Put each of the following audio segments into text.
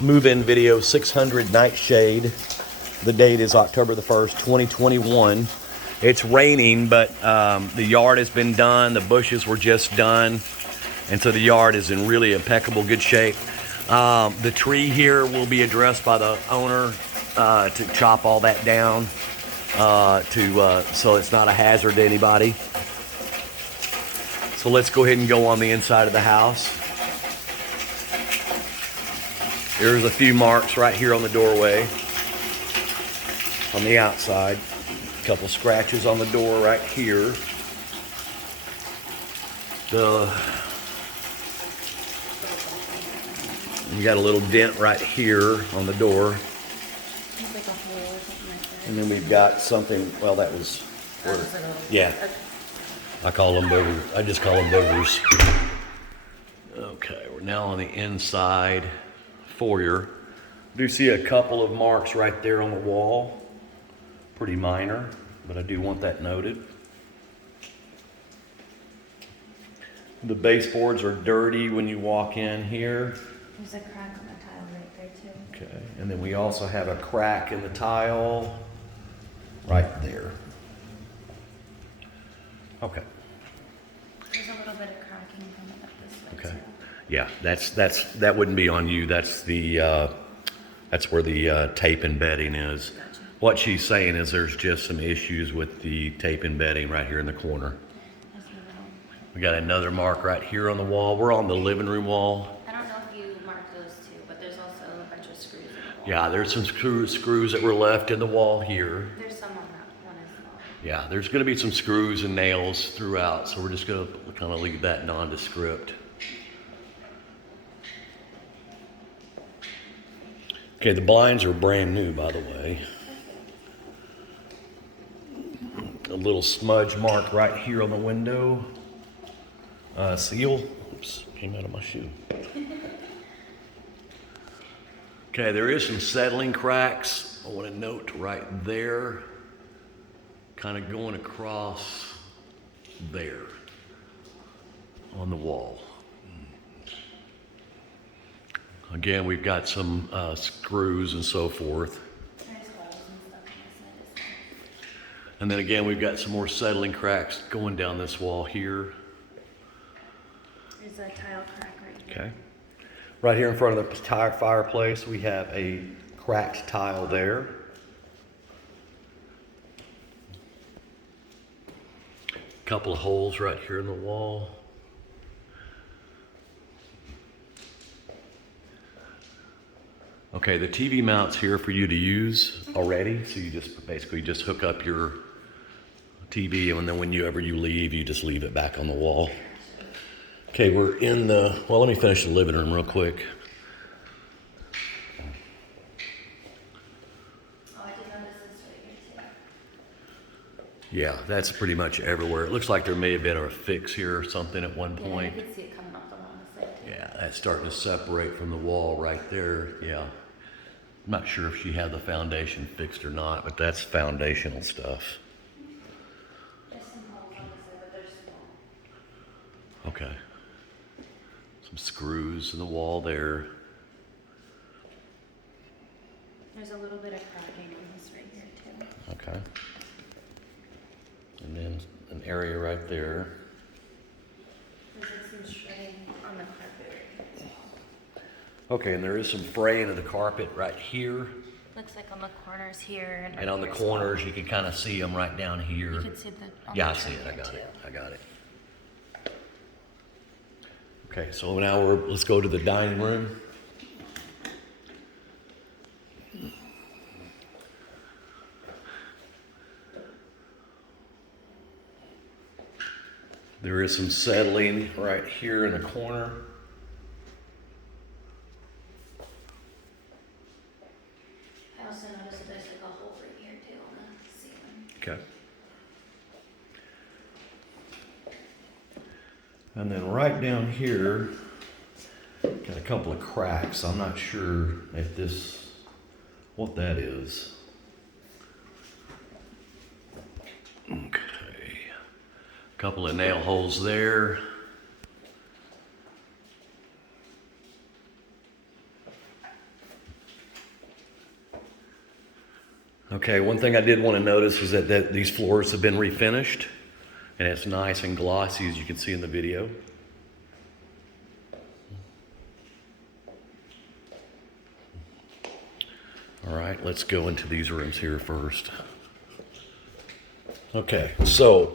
move-in video, 600 Nightshade. The date is October the 1st, 2021. It's raining, but the yard has been done. The bushes were just done. And so the yard is in really impeccable good shape. The tree here will be addressed by the owner to chop all that down so it's not a hazard to anybody. So let's go ahead and go on the inside of the house. There's a few marks right here on the doorway on the outside. A couple scratches on the door right here. We got a little dent right here on the door. And then we've got something, well, that was, yeah. I call them boogers. I just call them boogers. Okay, we're now on the inside foyer. Do see a couple of marks right there on the wall. Pretty minor, but I do want that noted. The baseboards are dirty when you walk in here. There's a crack on the tile right there too. Okay, and then we also have a crack in the tile right there. Okay. There's a little bit of cracking coming up this way Okay. too. Yeah, that wouldn't be on you. That's where the tape embedding is. Gotcha. What she's saying is there's just some issues with the tape embedding right here in the corner. That's a little. We got another mark right here on the wall. We're on the living room wall. I don't know if you marked those two, but there's also a bunch of screws in the wall. Yeah, there's some screws that were left in the wall here. There's some on that one as well. Yeah, there's going to be some screws and nails throughout, so we're just going to kind of leave that nondescript. Okay, the blinds are brand new, by the way. A little smudge mark right here on the window. Seal. Oops, came out of my shoe. Okay, there is some settling cracks. I want to note right there, kind of going across there on the wall. Again, we've got some screws and so forth. There's holes and stuff on the side as well. And then again, we've got some more settling cracks going down this wall here. There's a tile crack right here. Okay. Right here in front of the fireplace, we have a cracked tile there. Couple of holes right here in the wall. Okay, the TV mount's here for you to use already, so you just basically just hook up your TV, and then whenever you leave, you just leave it back on the wall. Okay, we're in the, well, let me finish the living room real quick. Oh, I did notice this right here too. Yeah, that's pretty much everywhere. It looks like there may have been a fix here or something at one Yeah, point. you can see it coming off along the side too. Yeah, that's starting to separate from the wall right there. Yeah. I'm not sure if she had the foundation fixed or not, but that's foundational stuff. There's some holes on the side, but they're small. Okay. Some screws in the wall there. There's a little bit of cracking on this right here too. Okay. And then an area right there. There's like some shredding on the carpet right here. Okay, and there is some fraying of the carpet right here. Looks like on the corners here. And on the corners, you can kind of see them right down here. You can see the. Yeah, I see it. I got it. I got it. Okay, so now let's go to the dining room. There is some settling right here in the corner. I also noticed that there's like a hole right here too on the ceiling. Okay. And then right down here, got a couple of cracks. I'm not sure if what that is. Okay. Couple of nail holes there. Okay, one thing I did want to notice is that these floors have been refinished, and it's nice and glossy as you can see in the video. All right, let's go into these rooms here first. Okay, so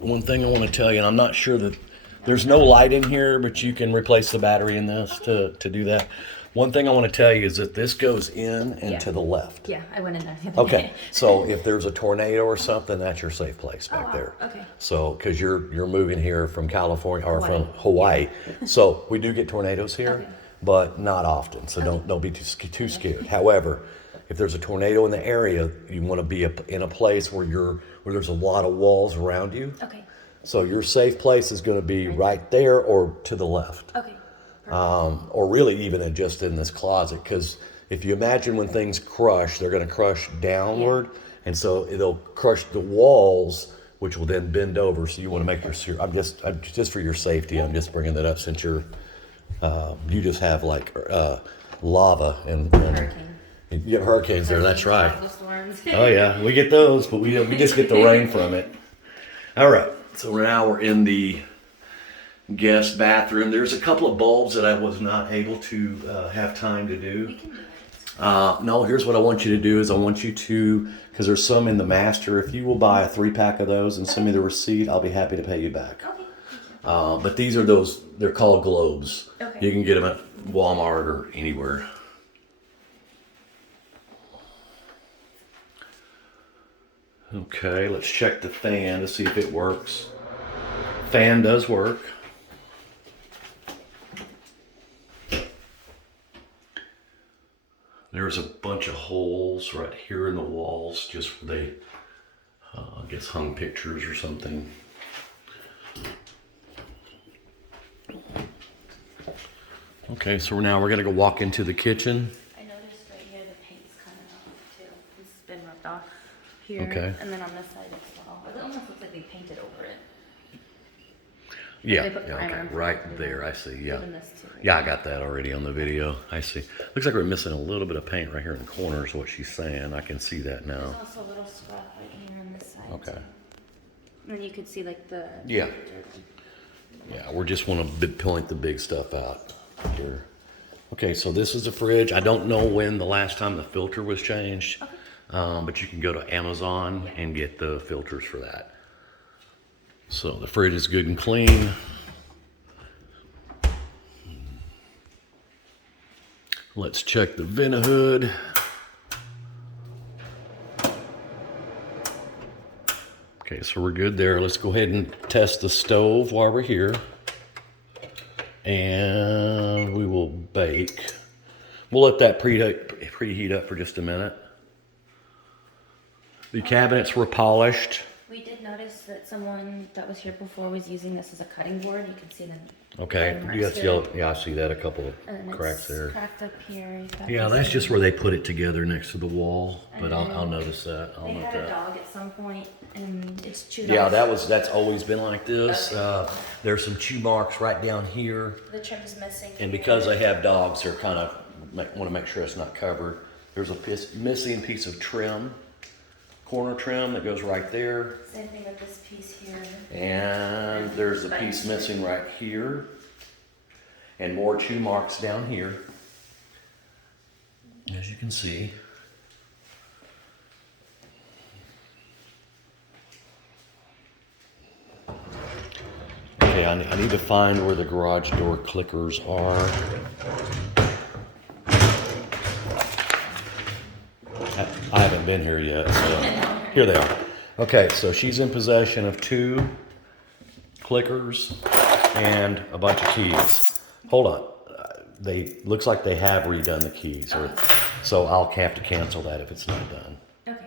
one thing I want to tell you, and I'm not sure that there's no light in here, but you can replace the battery in this to do that. One thing I want to tell you is that this goes in and to the left. Yeah, I went in there the other Okay, day. so if there's a tornado or something, that's your safe place back wow. there. Okay. So, because you're moving here from California or Hawaii. from Hawaii, so we do get tornadoes here, Okay. but not often. So don't be too scared. However, if there's a tornado in the area, you want to be in a place where there's a lot of walls around you. Okay. So your safe place is going to be right there or to the left. Okay. Or really even just in this closet, because if you imagine when things crush, they're going to crush downward, and so they'll crush the walls, which will then bend over. So you want to make I'm just for your safety. I'm just bringing that up since you just have like lava and Hurricane. you get hurricanes there. That's right. Storms. Oh yeah, we get those, but we just get the rain from it. All right, so now we're in the guest bathroom. There's a couple of bulbs that I was not able to have time to do. We can do it. No, here's what I want you to do is I want you to, because there's some in the master, if you will buy a 3-pack of those and send me the receipt, I'll be happy to pay you back. Okay. But these are they're called globes. Okay. You can get them at Walmart or anywhere. Okay, let's check the fan to see if it works. Fan does work. There's a bunch of holes right here in the walls, just where they, I guess, hung pictures or something. Okay, so now we're gonna go walk into the kitchen. I noticed right here the paint's coming off too. This has been rubbed off here. Okay. And then on this side as well. It almost looks like they painted over it. Yeah, They put yeah, primer okay, and right stuff there, I see, yeah. Even this too, right Yeah, I here. got that already on the video, I see. Looks like we're missing a little bit of paint right here in the corner is what she's saying. I can see that now. There's also a little scrap right here on this side. Okay. too. And then you could see like the Yeah. dirt. Yeah, we just want to point the big stuff out here. Okay, so this is the fridge. I don't know when the last time the filter was changed, but you can go to Amazon and get the filters for that. So the fridge is good and clean. Let's check the vent hood. Okay, so we're good there. Let's go ahead and test the stove while we're here. And we will bake. We'll let that preheat up for just a minute. The cabinets were polished. We did notice that someone that was here before was using this as a cutting board. You can see them. Okay, yeah, I see that, a couple of And cracks it's there. cracked up here. You've got Yeah, this that's in- just where they put it together next to the wall, but And I'll notice that. I'll They note had a that. dog at some point, and it's chewed Yeah, off. that's always been like this. Okay. There's some chew marks right down here, The trim's missing. and here. because they have dogs, they're kind of want to make sure it's not covered. There's a missing piece of trim, corner trim that goes right there, Same thing with this piece here. and there's a piece missing right here, and more chew marks down here, as you can see. Okay, I need to find where the garage door clickers are. I haven't been here yet, so here they are. Okay, so she's in possession of 2 clickers and a bunch of keys. Hold on, looks like they have redone the keys, so I'll have to cancel that if it's not done. Okay.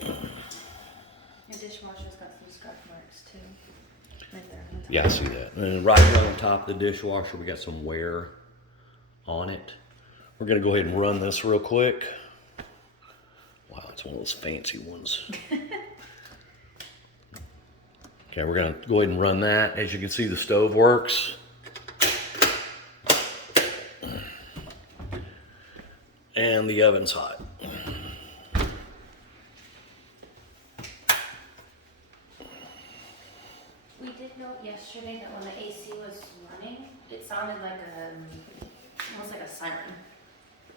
Your dishwasher's got some scuff marks too. Right there. on the top. Yeah, I see that. And right here on top of the dishwasher, we got some wear on it. We're gonna go ahead and run this real quick. Wow, it's one of those fancy ones. Okay, we're gonna go ahead and run that. As you can see, the stove works. And the oven's hot. We did note yesterday that when the AC was running, it sounded like almost like a siren.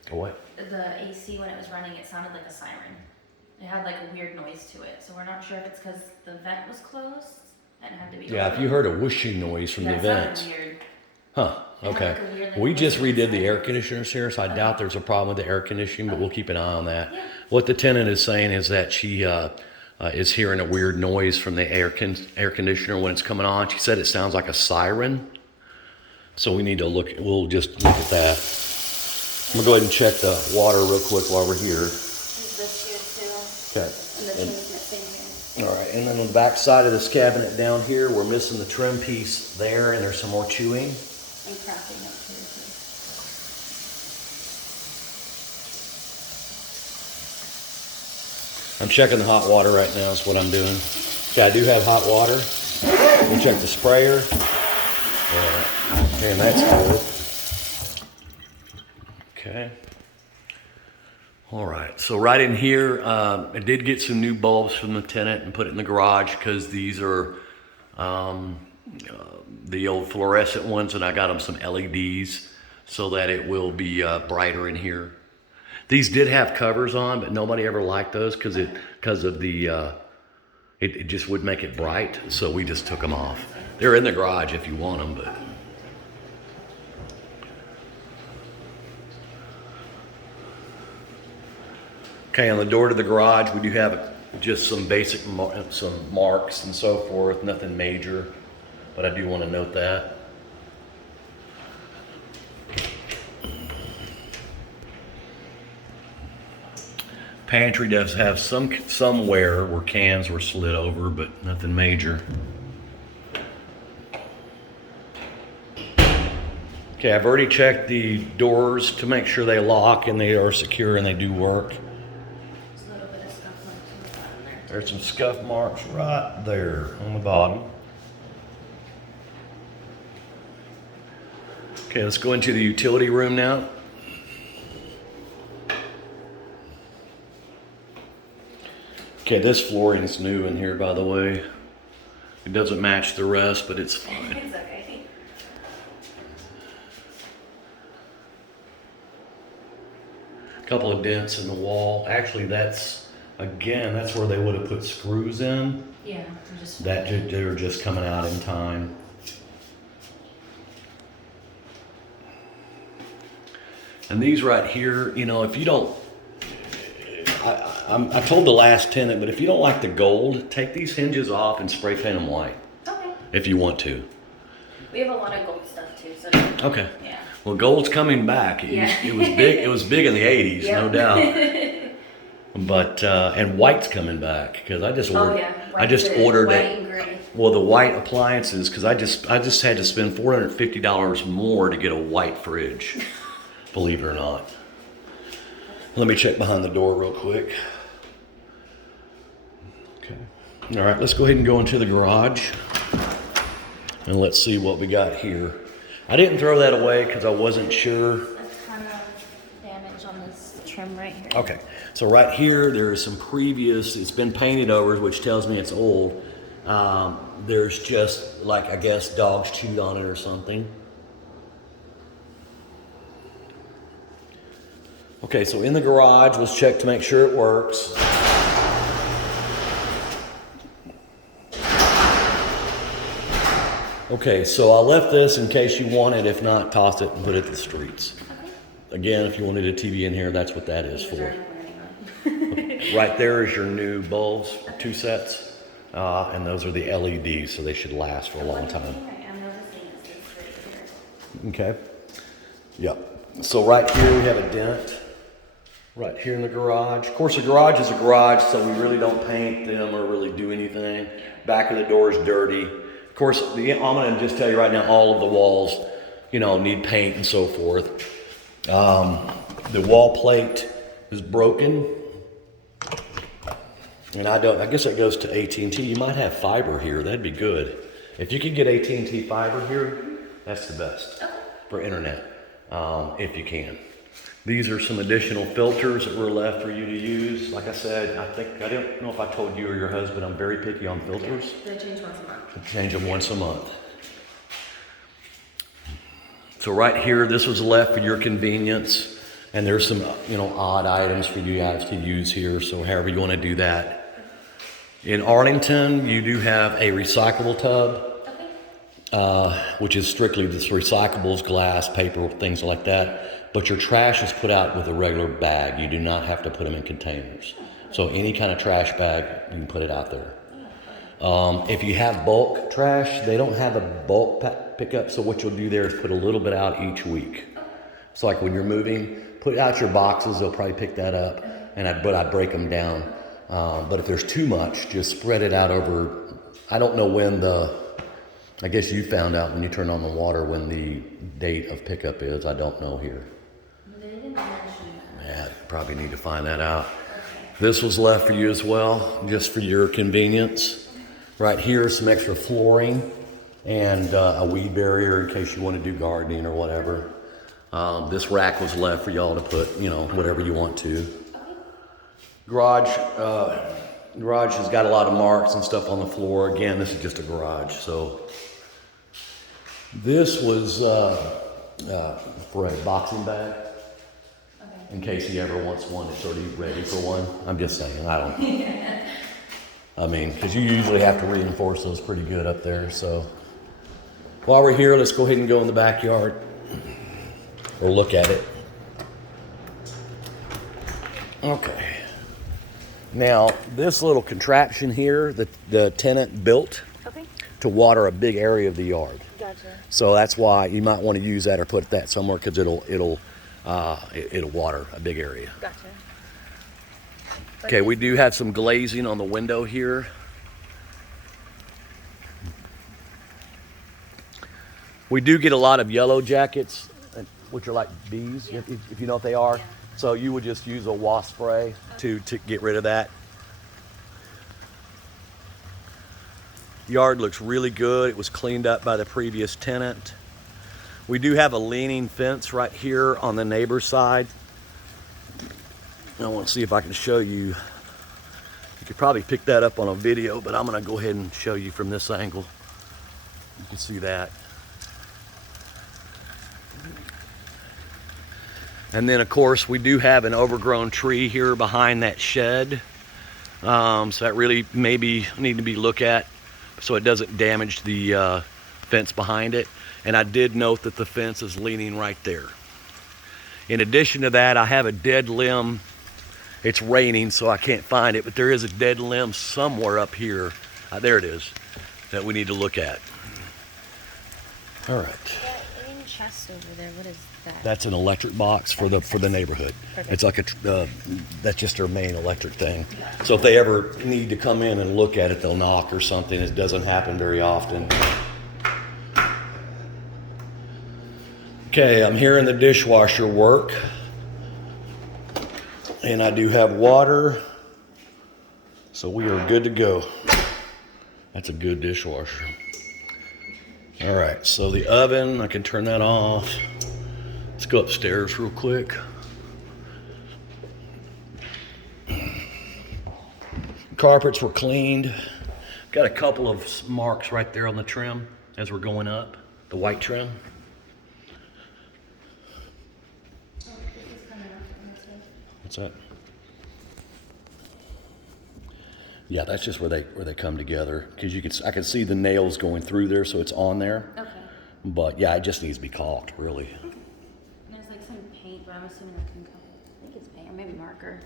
A what? The AC, when it was running, it sounded like a siren. It had like a weird noise to it, so we're not sure if it's because the vent was closed and had to be Yeah, opened. if you heard a whooshing noise from the vent. Sounded weird. Huh, okay. Like a weird, like, We just whistle redid the air sound. conditioners here, so I doubt there's a problem with the air conditioning, but we'll keep an eye on that. Yeah. What the tenant is saying is that she is hearing a weird noise from the air conditioner when it's coming on. She said it sounds like a siren. So we need to look, we'll just look at that. I'm gonna go ahead and check the water real quick while we're here. Is this here too? Okay. And the trim's missing here. All right, and then on the back side of this cabinet down here, we're missing the trim piece there, and there's some more chewing. And cracking up here too. I'm checking the hot water right now is what I'm doing. Okay, I do have hot water. We'll check the sprayer. Okay, and that's good. Okay. All right, so right in here, I did get some new bulbs from the tenant and put it in the garage because these are the old fluorescent ones, and I got them some LEDs so that it will be brighter in here. These did have covers on, but nobody ever liked those because of the it just would make it bright, so we just took them off. They're in the garage if you want them, but. Okay, on the door to the garage, we do have just some basic some marks and so forth, nothing major, but I do want to note that. Pantry does have somewhere where cans were slid over, but nothing major. Okay, I've already checked the doors to make sure they lock and they are secure and they do work. There's a little bit of stuff on the bottom there. There's some scuff marks right there on the bottom. Okay, let's go into the utility room now. Okay, this flooring is new in here, by the way. It doesn't match the rest, but it's fine. It's okay. Couple of dents in the wall. Actually, that's where they would have put screws in. Yeah, just They're just coming out in time. And these right here, you know, if you don't, I told the last tenant, but if you don't like the gold, take these hinges off and spray paint them white. okay. If you want to. We have a lot of gold stuff too, so Okay. yeah. Well, gold's coming back. It was big. It was big in the '80s, no doubt. But and white's coming back because I just ordered. I just ordered white it. and gray. Well, the white appliances because I just had to spend $450 more to get a white fridge. Believe it or not. Let me check behind the door real quick. Okay. All right, let's go ahead and go into the garage. And let's see what we got here. I didn't throw that away because I wasn't sure. That's kind of damage on this trim right here. Okay, so right here, there's some previous, it's been painted over, which tells me it's old. There's just, like, I guess dogs chewed on it or something. Okay, so in the garage, let's check to make sure it works. Okay, so I left this in case you want it. If not, toss it and put it to the streets. Okay. Again, if you wanted a TV in here, that's what that is These for. are burning on. Right there is your new bulbs, 2 sets, and those are the LEDs, so they should last for a long time. One thing I am noticing is this right here. Okay. Yep. So right here we have a dent. Right here in the garage. Of course, the garage is a garage, so we really don't paint them or really do anything. Back of the door is dirty. Of course, I'm going to just tell you right now, all of the walls, you know, need paint and so forth. The wall plate is broken. And I guess it goes to AT&T. You might have fiber here. That'd be good. If you could get AT&T fiber here, that's the best for internet, if you can. These are some additional filters that were left for you to use. Like I said, I don't know if I told you or your husband, I'm very picky on filters. They change once a month. I change them once a month. So right here, this was left for your convenience. And there's some, odd items for you guys to use here. So however you want to do that. In Arlington, you do have a recyclable tub, which is strictly just recyclables, glass, paper, things like that. But your trash is put out with a regular bag. You do not have to put them in containers. So any kind of trash bag, you can put it out there. If you have bulk trash, they don't have a bulk pickup. So what you'll do there is put a little bit out each week. So like when you're moving, put out your boxes. They'll probably pick that up. But I break them down. But if there's too much, just spread it out over. I don't know when I guess you found out when you turned on the water when the date of pickup is. I don't know here. They didn't mention that. Yeah, probably need to find that out. This was left for you as well, just for your convenience. Right here is some extra flooring and a weed barrier in case you want to do gardening or whatever. This rack was left for y'all to put, whatever you want to. Garage has got a lot of marks and stuff on the floor. Again, this is just a garage, so. This was for a boxing bag. In case he ever wants one, it's already ready for one. I'm just saying, because you usually have to reinforce those pretty good up there. So while we're here, let's go ahead and go in the backyard or look at it. Okay. Now, this little contraption here, the tenant built to water a big area of the yard. Gotcha. So that's why you might want to use that or put that somewhere because it'll water a big area. Gotcha. Okay, we do have some glazing on the window here. We do get a lot of yellow jackets, which are like bees, if you know what they are. Yeah. So you would just use a wasp spray to get rid of that. Yard looks really good. It was cleaned up by the previous tenant. We do have a leaning fence right here on the neighbor's side. I want to see if I can show you. You could probably pick that up on a video, but I'm going to go ahead and show you from this angle. You can see that. And then, of course, we do have an overgrown tree here behind that shed. So that really maybe need to be looked at so it doesn't damage the fence behind it. And I did note that the fence is leaning right there. In addition to that, I have a dead limb. It's raining, so I can't find it, but there is a dead limb somewhere up here. There it is, that we need to look at. All right. That green chest over there, what is that? That's an electric box for the neighborhood. Perfect. It's like that's just their main electric thing. So if they ever need to come in and look at it, they'll knock or something. It doesn't happen very often. Okay, I'm hearing the dishwasher work. And I do have water. So we are good to go. That's a good dishwasher. All right, so the oven, I can turn that off. Let's go upstairs real quick. Carpets were cleaned. Got a couple of marks right there on the trim as we're going up, the white trim. What's that? Yeah, that's just where they come together because I can see the nails going through there, so it's on there. Okay. But yeah, it just needs to be caulked, really. There's like some paint, but I'm assuming that can come. I think it's paint or maybe marker.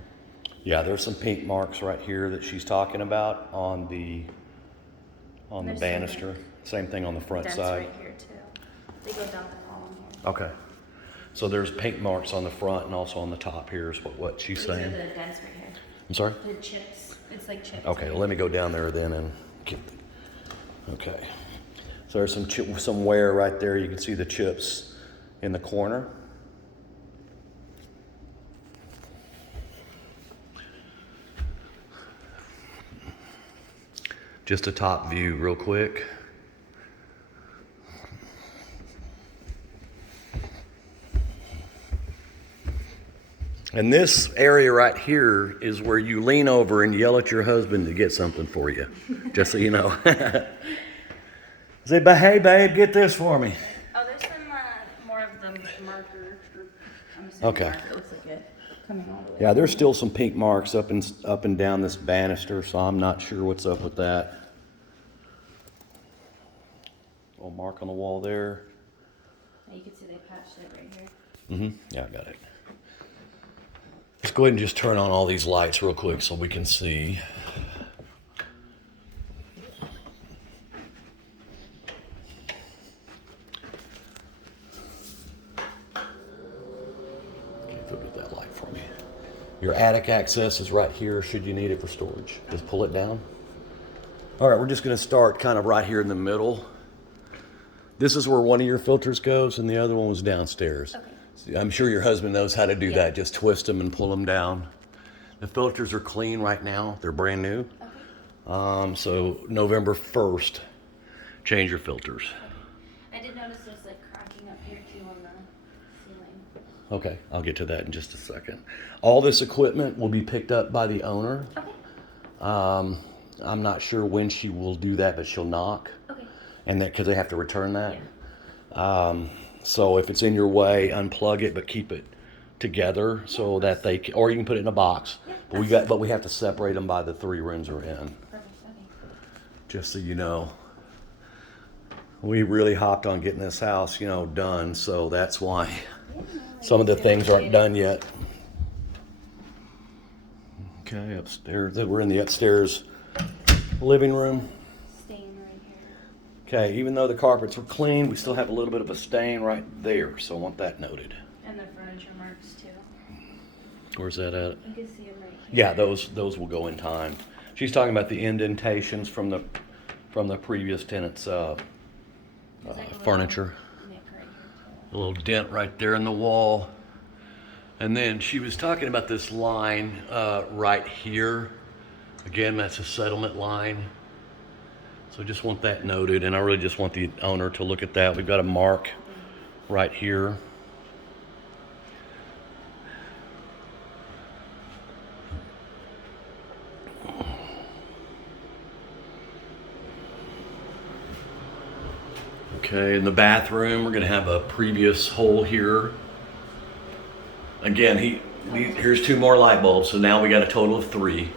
Yeah, there's some paint marks right here that she's talking about on the banister. Same thing on the front Dents side. right here too. They go down the column here. Okay. So there's paint marks on the front and also on the top here is what she's These are saying. the dents right here. I'm sorry? The chips. It's like chips. Okay, well, let me go down there then and get. Okay. So there's some wear right there. You can see the chips in the corner. Just a top view real quick. And this area right here is where you lean over and yell at your husband to get something for you. Just so you know. Say, hey babe, get this for me. Oh, there's some more of the marker. I'm assuming Okay. marker. It looks like it coming all the way. Yeah, there's still some pink marks up and down this banister, so I'm not sure what's up with that. Little mark on the wall there. You can see they patched it right here. Yeah, I got it. Let's go ahead and just turn on all these lights real quick so we can see. Okay, flip that light for me. Your attic access is right here should you need it for storage. Just pull it down. All right, we're just going to start kind of right here in the middle. This is where one of your filters goes and the other one was downstairs. Okay. So I'm sure your husband knows how to do Yeah. that. Just twist them and pull them down. The filters are clean right now. They're brand new. Okay. So November 1st, change your filters. I did notice there's like cracking up here too on the ceiling. Okay, I'll get to that in just a second. All this equipment will be picked up by the owner. Okay. I'm not sure when she will do that, but she'll knock. Okay. And that because they have to return that. Yeah. So if it's in your way, unplug it, but keep it together so that they can, or you can put it in a box. Yeah, But we have to separate them by the 3 rooms we're in. Perfect. Okay. Just so you know, we really hopped on getting this house, done. So that's why some of the things aren't done yet. Okay, upstairs. We're in the upstairs living room. Stain right here. Okay, even though the carpets were clean, we still have a little bit of a stain right there. So I want that noted. And the furniture marks too. Where's that at? You can see them right here. Yeah, those will go in time. She's talking about the indentations from the previous tenant's There's like a little furniture. nick right here A too. little dent right there in the wall. And then she was talking about this line right here. Again, that's a settlement line. So just want that noted, and I really just want the owner to look at that. We've got a mark right here. Okay, in the bathroom, we're gonna have a previous hole here. Again, here's 2 more light bulbs, so now we got a total of 3.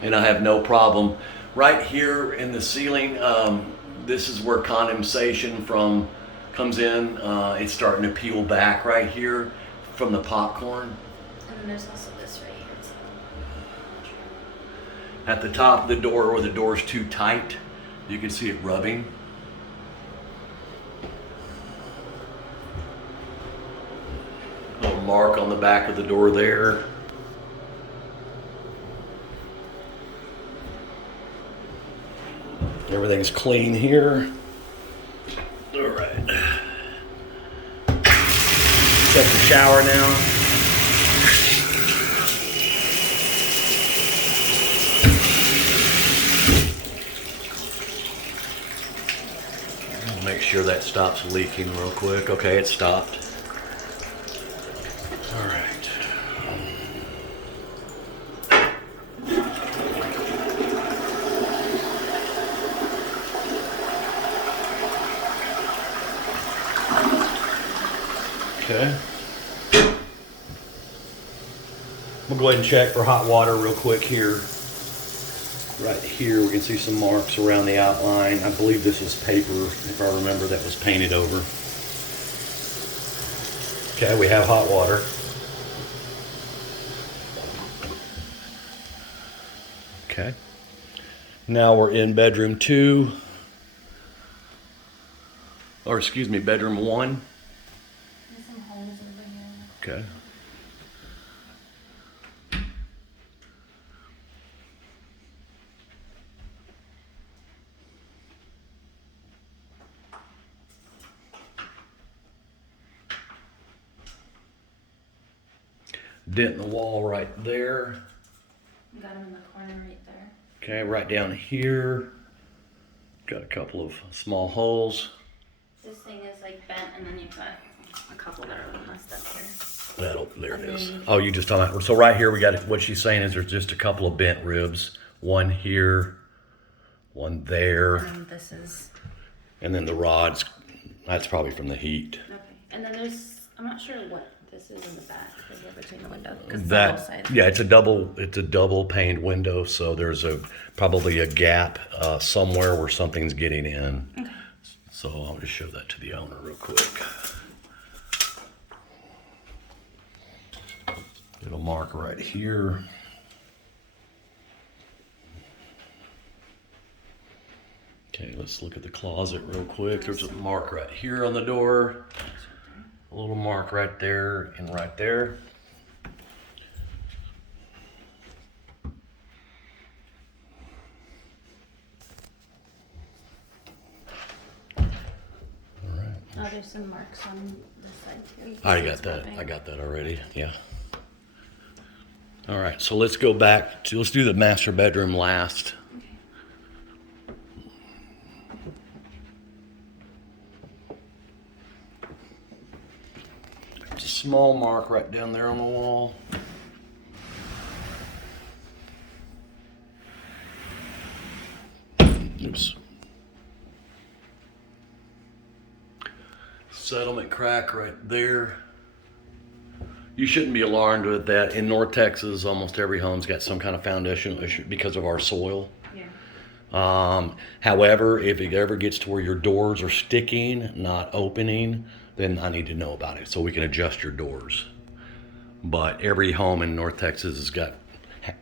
And I have no problem. Right here in the ceiling, this is where condensation comes in. It's starting to peel back right here from the popcorn. And then there's also this right here too. At the top of the door where the door's too tight, you can see it rubbing. Little mark on the back of the door there. Everything's clean here. All right. Set the shower now. Make sure that stops leaking real quick. Okay, it stopped. All right. Okay. We'll go ahead and check for hot water real quick here. Right here, we can see some marks around the outline. I believe this is paper, if I remember, that was painted over. Okay, we have hot water. Okay. Now we're in bedroom 2. Or excuse me, bedroom 1. There's some holes over here. Okay. Dent in the wall right there. Got them in the corner right there. Okay, right down here. Got a couple of small holes. This thing is like bent, and then you've got a couple that are messed up here. There it is. Oh, you just talking about, so right here we got, what she's saying is there's just a couple of bent ribs. One here, one there. And this is. And then the rods, that's probably from the heat. Okay. And then there's, I'm not sure what this is in the back, right here between the window. 'Cause it's That, on both sides. yeah, it's a double paned window, so there's probably a gap somewhere where something's getting in. Okay. So I'll just show that to the owner real quick. It'll mark right here. Okay, let's look at the closet real quick. There's a mark right here on the door. A little mark right there and right there. Oh, there's some marks on this side too. I got that. I got that already. Yeah. All right, so let's go back to, let's do the master bedroom last. There's a small mark right down there on the wall. Oops. Settlement crack right there. You shouldn't be alarmed with that. In North Texas, almost every home's got some kind of foundational issue because of our soil. Yeah. However, if it ever gets to where your doors are sticking, not opening, then I need to know about it so we can adjust your doors. But every home in North Texas has got,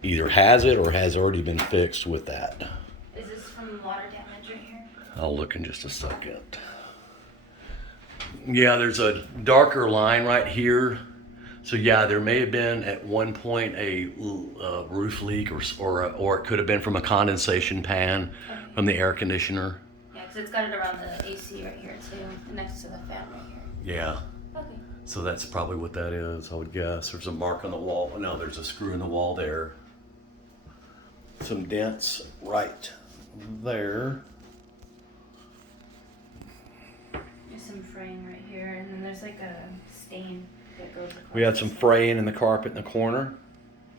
either has it or has already been fixed with that. Is this from water damage right here? I'll look in just a second. Yeah, there's a darker line right here. So yeah, there may have been at one point a roof leak, or it could have been from a condensation pan from the air conditioner. Yeah, because it's got it around the AC right here too, next to the fan right here. Yeah. Okay. So that's probably what that is, I would guess. There's a mark on the wall. No, there's a screw in the wall there. Some dents right there. There's some fraying right here, and then there's like a stain that goes across. We had some fraying in the carpet in the corner.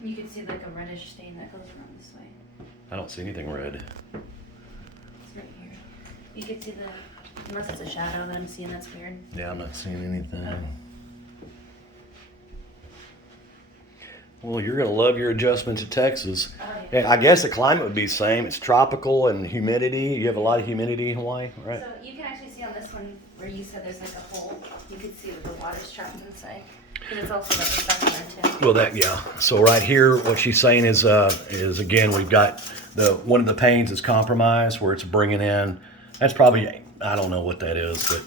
You can see like a reddish stain that goes around this way. I don't see anything red. It's right here. You can see the, unless it's a shadow that I'm seeing, that's weird. Yeah, I'm not seeing anything. Oh. Well, you're gonna love your adjustment to Texas. Oh, yeah. Yeah, I guess the climate would be the same. It's tropical and humidity. You have a lot of humidity in Hawaii, right? So you can actually see on this one where you said there's like a hole. You can see that the water's trapped inside. Because it's also like stuck in there too. Well, that, yeah. So right here, what she's saying is again, we've got one of the panes is compromised where it's bringing in. That's probably, I don't know what that is, but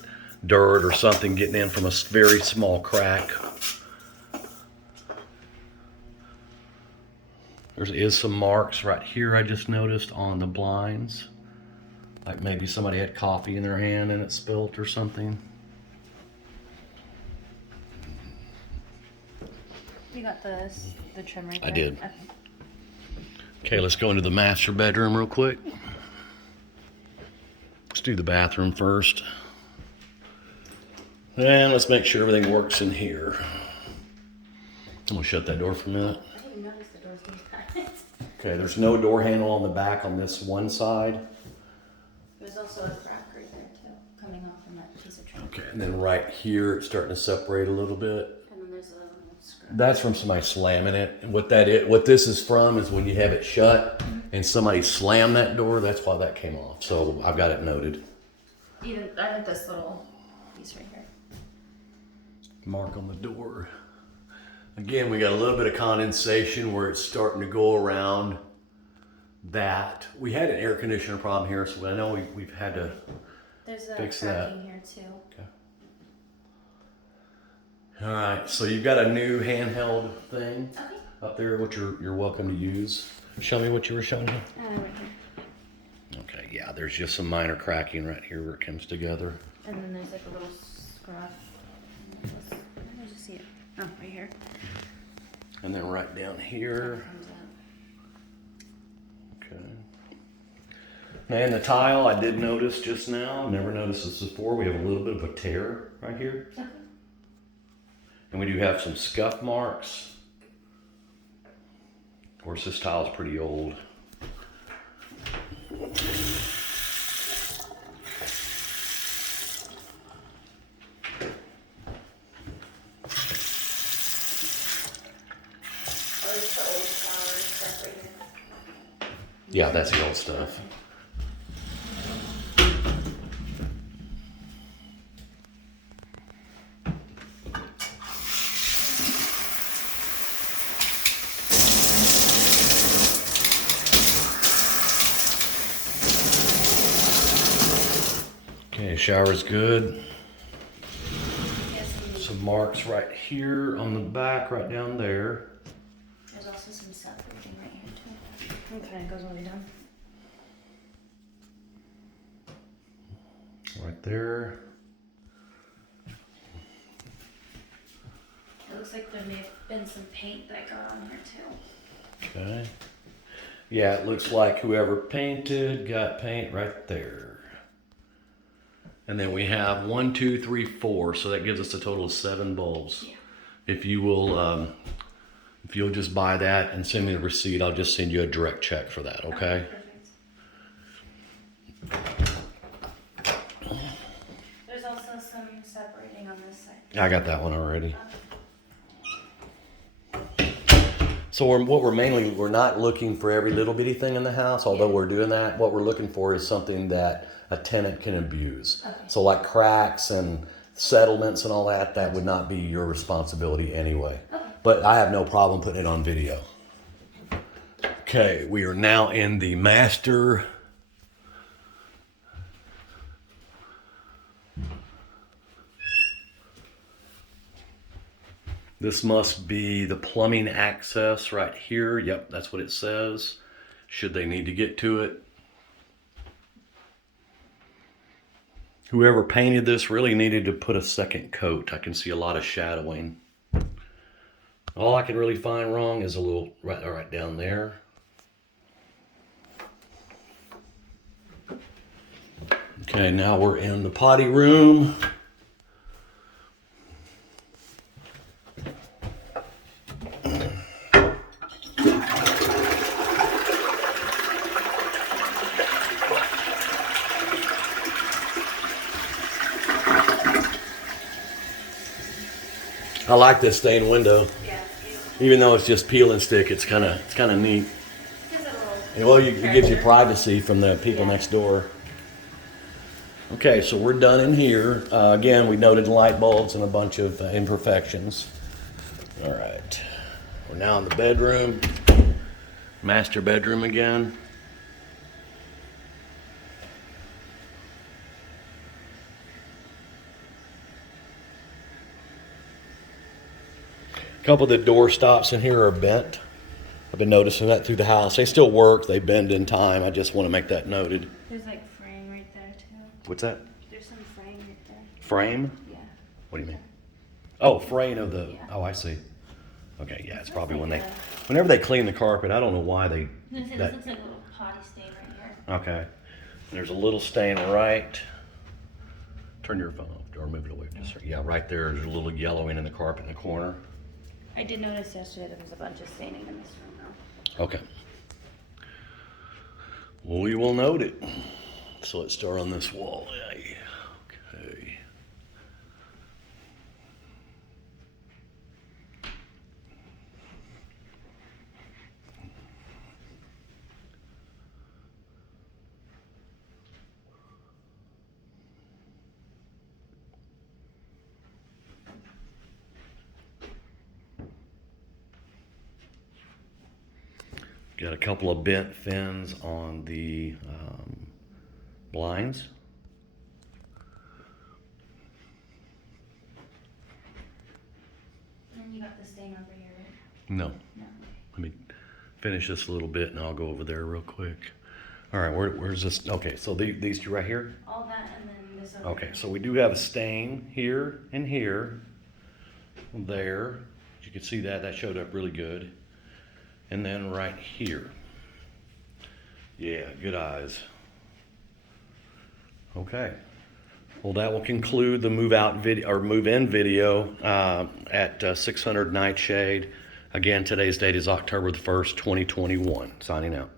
dirt or something getting in from a very small crack. There is some marks right here I just noticed on the blinds. Like maybe somebody had coffee in their hand and it spilt or something. You got the trim right there? I did. Okay. Okay, let's go into the master bedroom real quick. Let's do the bathroom first. And let's make sure everything works in here. I'm gonna shut that door for a minute. I didn't notice the doors being cracked. Okay, there's no door handle on the back on this one side. There's also a crack right there too, coming off from that piece of trim. Okay, and then right here, it's starting to separate a little bit. And then there's a screw. That's from somebody slamming it. And what this is from is when you have it shut and somebody slammed that door, that's why that came off. So I've got it noted. Even, I think this little piece right here. Mark on the door. Again, we got a little bit of condensation where it's starting to go around that. We had an air conditioner problem here, so I know we've had to There's a fix cracking that. here too. Okay. All right, so you've got a new handheld thing Okay. up there, which you're welcome to use. Show me what you were showing me. Right here. Okay, yeah, there's just some minor cracking right here where it comes together. And then there's like a little scrap. Where did you see it? Oh, right here. And then right down here. Comes out. Okay. Man, the tile I did notice just now. Never noticed this before. We have a little bit of a tear right here. Okay. And we do have some scuff marks. Of course, this tile is pretty old. Yeah, that's the old stuff. Okay, shower's good. Some marks right here on the back, right down there. There's also some separating right here too. Okay, it goes all the way down. Right there. It looks like there may have been some paint that got on here too. Okay. Yeah, it looks like whoever painted got paint right there. And then we have 1, 2, 3, 4, so that gives us a total of 7 bulbs. Yeah. If you'll just buy that and send me the receipt, I'll just send you a direct check for that. Okay. Perfect. There's also some separating on this side. I got that one already. So we're not looking for every little bitty thing in the house, although we're doing that. What we're looking for is something that a tenant can abuse. Okay. So like cracks and settlements and all that, that would not be your responsibility anyway. Okay. But I have no problem putting it on video. Okay, we are now in the master This must be the plumbing access right here. Yep, that's what it says. Should they need to get to it. Whoever painted this really needed to put a second coat. I can see a lot of shadowing. All I can really find wrong is a little right down there. Okay, now we're in the potty room. I like this stained window. Yeah. Even though it's just peel and stick, it's kind of neat. Gives it a little And well, it gives you character. privacy from the people next door. Okay, so we're done in here. Again, we noted light bulbs and a bunch of imperfections. All right, we're now in the bedroom, master bedroom again. A couple of the door stops in here are bent. I've been noticing that through the house. They still work, they bend in time. I just want to make that noted. There's like frame right there too. What's that? There's some frame right there. Frame? Yeah. What do you mean? Oh, frame of the, Yeah. oh, I see. Okay, yeah, it's probably like whenever they clean the carpet, I don't know why they, This that, looks like a little potty stain right here. okay. There's a little stain right. Turn your phone off or move it away. Yeah, right there, there's a little yellowing in the carpet in the corner. I did notice yesterday there was a bunch of staining in this room though. Okay. Well, we will note it. So let's start on this wall. Okay. Got a couple of bent fins on the blinds. And you got the stain over here, right? No. No. Let me finish this a little bit and I'll go over there real quick. All right, where's this? Okay, so these two right here? All that and then this over Okay, here. so we do have a stain here and here. There. You can see that showed up really good. And then right here. Yeah, good eyes. Okay. Well, that will conclude the move out video or move in video at 600 Nightshade. Again, today's date is October the 1st, 2021. Signing out.